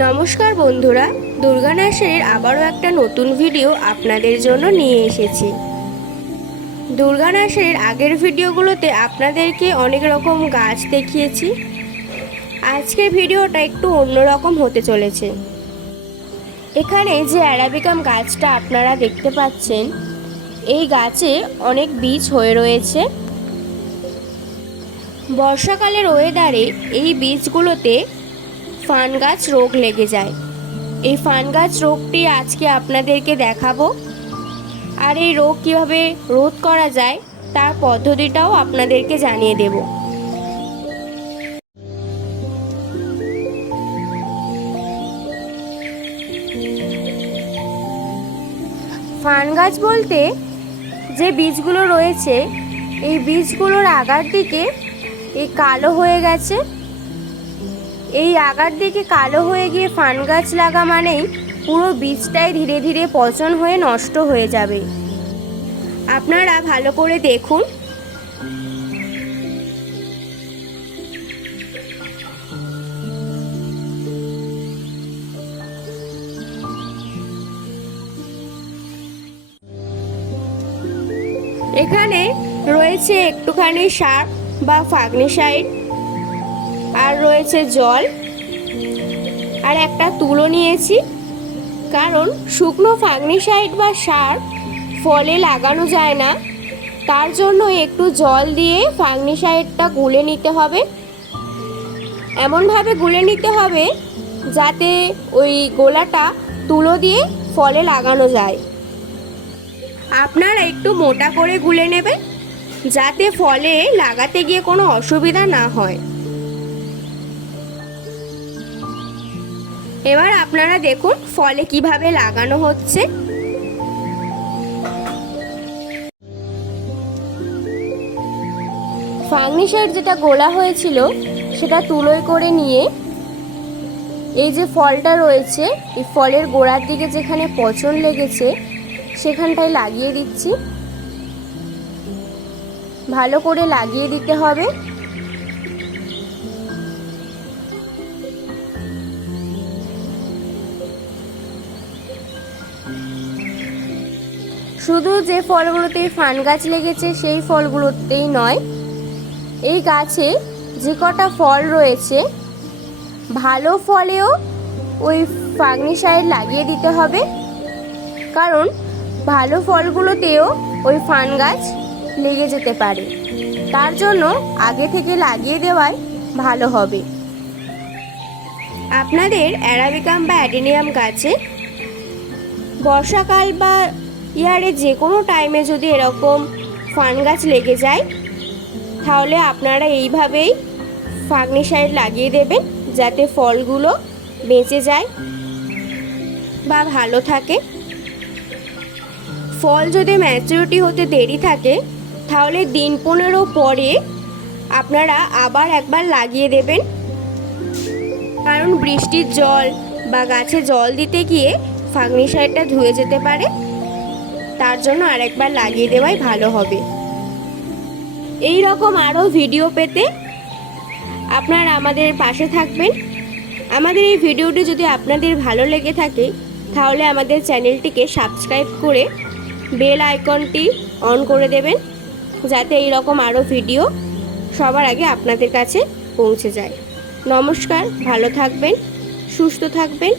নমস্কার বন্ধুরা, দুর্গা নার্সারির আবারও একটা নতুন ভিডিও আপনাদের জন্য নিয়ে এসেছি। দুর্গা নার্সারির আগের ভিডিওগুলোতে আপনাদেরকে অনেক রকম গাছ দেখিয়েছি। আজকের ভিডিওটা একটু অন্যরকম হতে চলেছে। এখানে যে অ্যারাবিকাম গাছটা আপনারা দেখতে পাচ্ছেন, এই গাছে অনেক বীজ হয়ে রয়েছে। বর্ষাকালের ওয়েদারে এই বীজগুলোতে ফানগাছ রোগ লেগে যায়। এই ফানগাছ রোগটি আজকে আপনাদেরকে দেখাবো। আর এই রোগ কীভাবে রোধ করা যায়, তার পদ্ধতিটাও আপনাদেরকে জানিয়ে দেব। ফান গাছ বলতে যে বীজগুলো রয়েছে, এই বীজগুলোর আগার দিকে এই কালো হয়ে গেছে। এই আগার দিকে কালো হয়ে গিয়ে ফান গাছ লাগা মানেই পুরো বীজটাই ধীরে ধীরে পচন হয়ে নষ্ট হয়ে যাবে। আপনারা ভালো করে দেখুন। এখানে রয়েছে একটুখানি সার বা ফাগনিসাইড আর রয়েছে জল। আর একটা তুলো নিয়েছি। কারণ শুকনো ফাগনিসাইড বা সার ফলে লাগানো যায় না। তার জন্য একটু জল দিয়ে ফাগনিসাইডটা গুলে নিতে হবে। এমনভাবে গুলে নিতে হবে যাতে ওই গোলাটা তুলো দিয়ে ফলে লাগানো যায়। আপনারা একটু মোটা করে গুলে নেবেন, যাতে ফলে লাগাতে গিয়ে কোনো অসুবিধা না হয়। এবার আপনারা দেখুন ফলে কীভাবে লাগানো হচ্ছে। ফার্নিচার যেটা গোলা হয়েছিল, সেটা তুলোয় করে নিয়ে এই যে ফলটা রয়েছে, এই ফলের গোড়ার দিকে যেখানে পচন লেগেছে, সেখানটায় লাগিয়ে দিচ্ছি। ভালো করে লাগিয়ে দিতে হবে। শুধু যে ফলগুলোতে ফান গাছ লেগেছে, সেই ফলগুলোতেই নয়। এই গাছে যে কটা ফল রয়েছে, ভালো ফলেও ওই ফাগনিসাইড লাগিয়ে দিতে হবে। কারণ ভালো ফলগুলোতেও ওই ফান গাছ লেগে যেতে পারে। তার জন্য আগে থেকে লাগিয়ে দেওয়াই ভালো হবে। আপনাদের অ্যারাবিকাম বা অ্যাডেনিয়াম গাছে বর্ষাকাল বা ইয়ারে যে কোনো টাইমে যদি এরকম ফান গাছ লেগে যায়, তাহলে আপনারা এইভাবেই ফাগনিসাইড লাগিয়ে দেবেন যাতে ফলগুলো বেঁচে যায় বা ভালো থাকে। ফল যদি ম্যাচুরিটি হতে দেরি থাকে, তাহলে দিন পনেরো পরে আপনারা আবার একবার লাগিয়ে দেবেন। কারণ বৃষ্টির জল বা গাছে জল দিতে গিয়ে ফাগনিসাইডটা ধুয়ে যেতে পারে, তার জন্য আরেকবার লাগিয়ে দেওয়াই ভালো হবে। এই রকম আরও ভিডিও পেতে আপনারা আমাদের পাশে থাকবেন। আমাদের এই ভিডিওটি যদি আপনাদের ভালো লেগে থাকে, তাহলে আমাদের চ্যানেলটিকে সাবস্ক্রাইব করে বেল আইকনটি অন করে দেবেন, যাতে এই রকম আরও ভিডিও সবার আগে আপনাদের কাছে পৌঁছে যায়। নমস্কার, ভালো থাকবেন, সুস্থ থাকবেন।